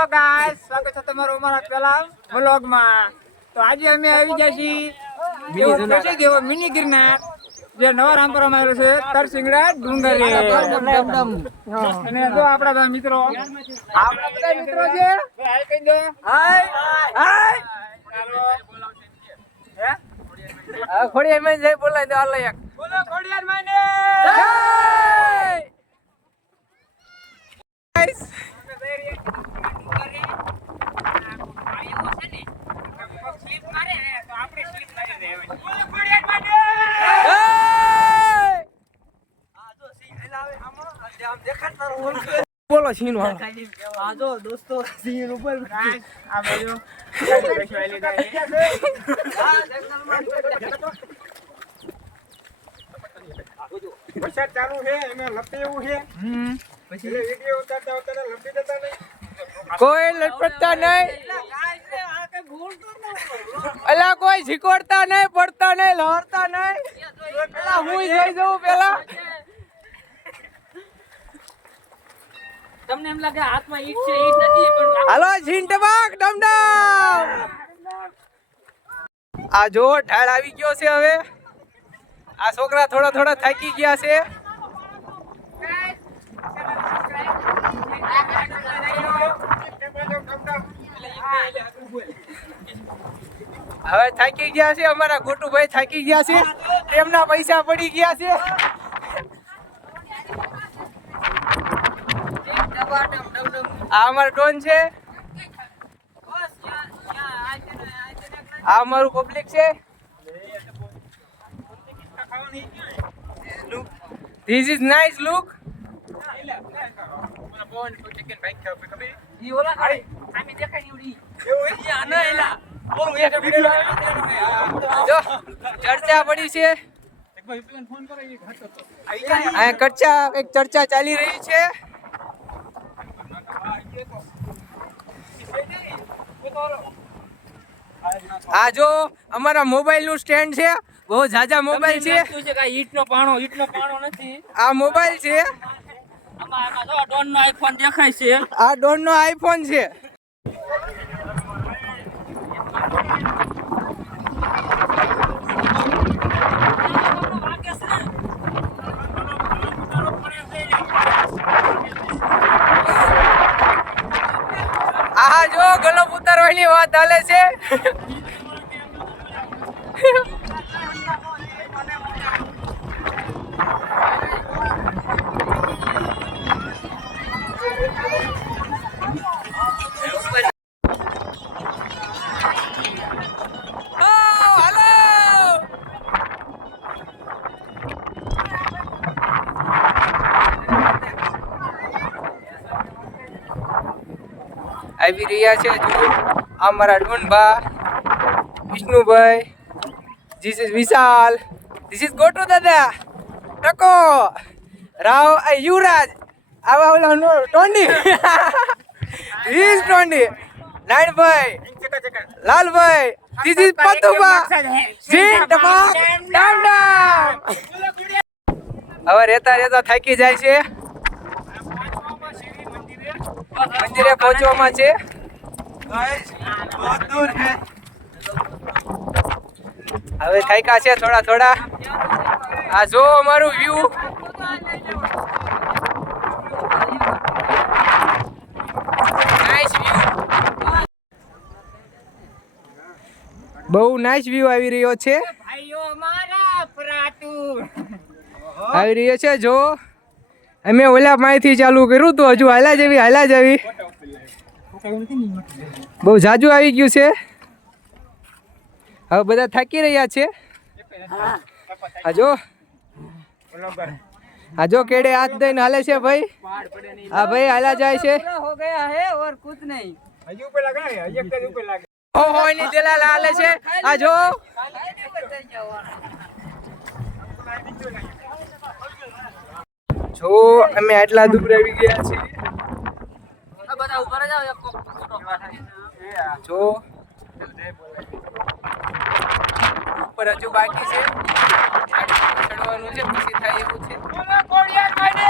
Hello guys, સ્વાગત છે તમારું અમારા પેલા વ્લોગમાં. તો આજે અમે આવી ગયા છીએ મિની ગિરનાર, જે નવા રામપુરામાં આવેલું છે, તરસિંગડા ડુંગર. અને જો આપણા મિત્રો છે. હાય કહી દો. હાય હાય. ચાલો ખોડિયાર માં જય બોલાય તો હાલ એક બોલો ખોડિયાર માને જય. ગાઈસ બોલો છીન વાળો આ જો દોસ્તો છીન ઉપર આ બાજુ વરસાદ ચાલુ છે, એમાં લપટી એવું છે. પછી વિડિયો ઉતારતા ઉતારતા લપટી જતા નહીં. કોઈ લટપટતા નહીં, અલા કોઈ ઝીકોડતા નહીં, પડતા નહીં, લહરતા નહીં. પેલા હું જઈ જઉં પેલા. તમને એમ લાગે હાથમાં ઈટ છે, ઈટ નથી પણ હાલો ઝીંટબાક ડમડમ. આ જો ઢાળ આવી ગયો છે. હવે આ છોકરા થોડા થોડા થાકી ગયા છે. હવે થાકી ગયા છે. અમારા ગોટુભાઈ થાકી ગયા છે. તેમના પૈસા પડી ગયા છે. આ અમારો ડોન છે. આ અમારું પબ્લિક છે. This is nice look. ઈ ઓલા ખાય આમી દેખાય ની ઉડી ઈ આના એલા ઓલું એક જો ચર્ચા પડી છે. આ ચર્ચા ચાલી રહી છે. આ જો અમારા મોબાઈલ નું સ્ટેન્ડ છે. બહુ જાજા મોબાઈલ છે. ઈટ નો પાણો નથી. આ મોબાઈલ છે. આમાં જો ડોન નો આઈફોન દેખાય છે. આ ડોન નો આઈફોન છે. આ જો ગલોપ ઉતારવાની વાત ચાલે છે. આવી રહ્યા છે. આ મારા Donbha Vishnubhai. This is Vishal. This is Gotu દાદા. ટકો રાવ યુવરાજ. આવા ઓલા Tondi. This is Tondi. Nayanbhai, Lalbhai. This is Patubha. ઝીંટબાક ડમડમ. હવે રહેતા રહેતા થાકી જાય છે. મંદિરે પહોંચવામાં છે. હવે થાક્યા છે થોડા થોડા. આ જો અમારું વ્યૂ. Nice view. બહુ નાઈસ વ્યૂ આવી રહ્યો છે. ભાઈઓ મારા ફરાટુર આવી રહ્યો છે. જો અમે ઓલા માહિતી ચાલુ કર્યું તો હજુ હાલા જેવી બહુ જાજુ આવી ગયું છે. હવે બધા થાકી રહ્યા છે. આ જો કેડે હાથ દઈને હાલે છે ભાઈ. હા ભાઈ હાલા જાય છે. હો ગયા હે ઓર કુછ નહીં. હજી ઉપર લાગે ને, હજી એક જ ઉપર લાગે. ઓહો એની દલાલ હાલે છે. આ જો અમે આટલા દૂર આવી ગયા છીએ. આ બધા ઉપર જાવ એક ફોટો પાડે. જો ઉપર હજુ બાકી છે. ચડવાનું છે, પછી થાય એવું છે. બોલો ખોડિયાર માને